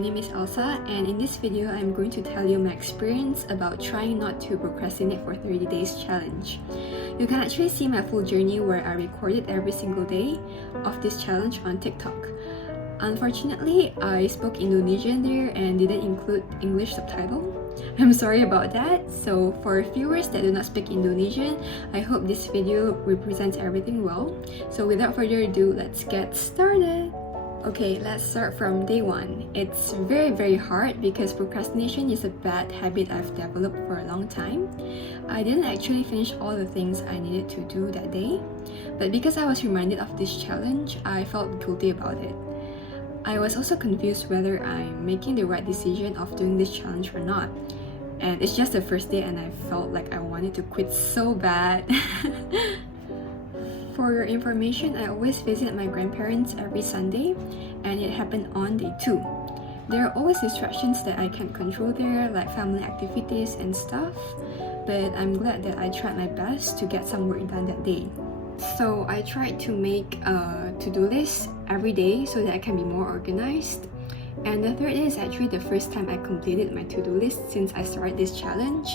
name is Elsa, and in this video I'm going to tell you my experience about trying not to procrastinate for 30 days challenge. You can actually see my full journey where I recorded every single day of this challenge on TikTok. Unfortunately, I spoke Indonesian there and didn't include English subtitle. I'm sorry about that. So for viewers that do not speak Indonesian, I hope this video represents everything well. So without further ado, let's get started. Okay, let's start from day one. It's very hard because procrastination is a bad habit I've developed for a long time. I didn't actually finish all the things I needed to do that day, but because I was reminded of this challenge, I felt guilty about it. I was also confused whether I'm making the right decision of doing this challenge or not. And it's just the first day and I felt like I wanted to quit so bad. For your information, I always visit my grandparents every Sunday, and it happened on day 2. There are always distractions that I can't control there, like family activities and stuff, but I'm glad that I tried my best to get some work done that day. So I tried to make a to-do list every day so that I can be more organized. And the third day is actually the first time I completed my to-do list since I started this challenge.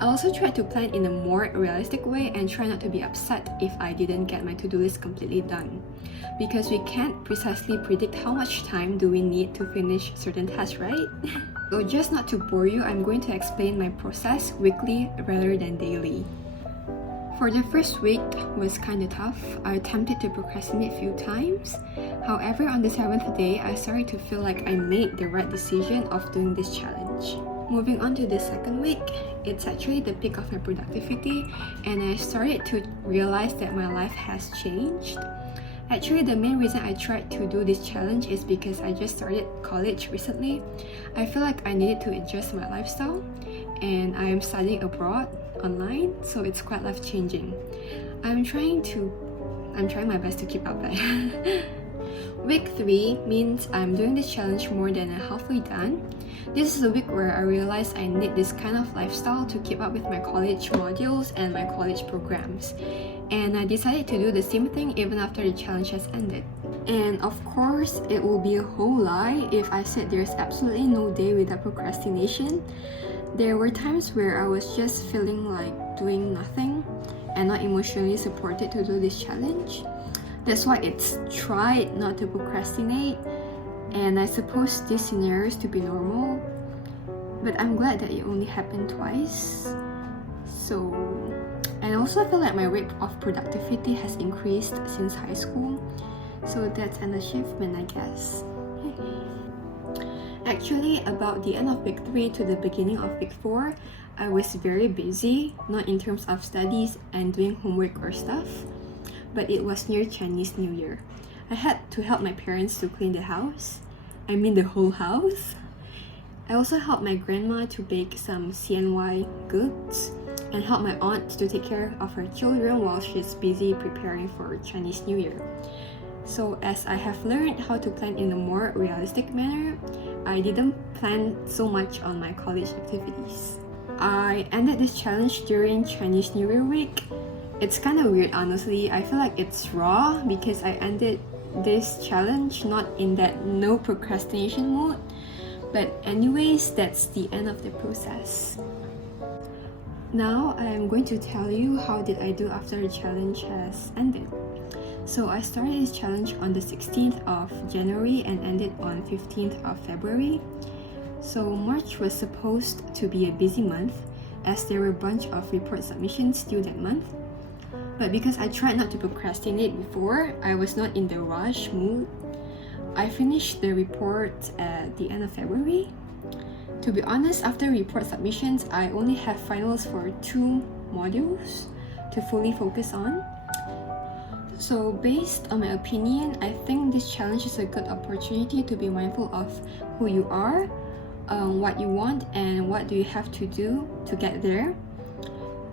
I also tried to plan in a more realistic way and try not to be upset if I didn't get my to-do list completely done. Because we can't precisely predict how much time do we need to finish certain tasks, right? So just not to bore you, I'm going to explain my process weekly rather than daily. For the first week was kinda tough. I attempted to procrastinate a few times. However, on the 7th day, I started to feel like I made the right decision of doing this challenge. Moving on to the second week, it's actually the peak of my productivity and I started to realize that my life has changed. Actually, the main reason I tried to do this challenge is because I just started college recently. I feel like I needed to adjust my lifestyle and I am studying abroad online, so it's quite life-changing. I'm trying my best to keep up that. Week 3 means I'm doing this challenge more than halfway done. This is a week where I realized I need this kind of lifestyle to keep up with my college modules and my college programs. And I decided to do the same thing even after the challenge has ended. And of course, it will be a whole lie if I said there's absolutely no day without procrastination. There were times where I was just feeling like doing nothing and not emotionally supported to do this challenge. That's why it's tried not to procrastinate, and I suppose these scenarios to be normal, but I'm glad that it only happened twice. And also I feel like my rate of productivity has increased since high school, so that's an achievement, I guess. Actually, about the end of week 3 to the beginning of week 4, I was very busy, not in terms of studies and doing homework or stuff, but it was near Chinese New Year. I had to help my parents to clean the house. I mean the whole house. I also helped my grandma to bake some CNY goods and help my aunt to take care of her children while she's busy preparing for Chinese New Year. So as I have learned how to plan in a more realistic manner, I didn't plan so much on my college activities. I ended this challenge during Chinese New Year week. It's kind of weird, honestly. I feel like it's raw because I ended this challenge not in that no procrastination mode. But anyways, that's the end of the process. Now I am going to tell you how did I do after the challenge has ended. So I started this challenge on the 16th of January and ended on 15th of February. So March was supposed to be a busy month as there were a bunch of report submissions due that month. But because I tried not to procrastinate before, I was not in the rush mood. I finished the report at the end of February. To be honest, after report submissions, I only have finals for 2 modules to fully focus on. So based on my opinion, I think this challenge is a good opportunity to be mindful of who you are, what you want, and what do you have to do to get there.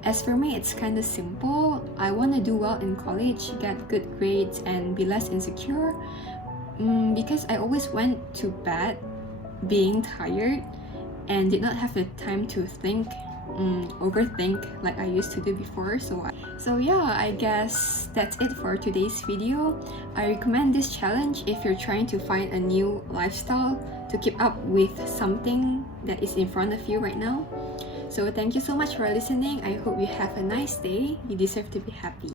As for me, it's kind of simple. I want to do well in college, get good grades, and be less insecure. Because I always went to bed being tired and did not have the time to think overthink like I used to do before. So yeah, I guess that's it for today's video. I recommend this challenge if you're trying to find a new lifestyle to keep up with something that is in front of you right now. So thank you so much for listening. I hope you have a nice day. You deserve to be happy.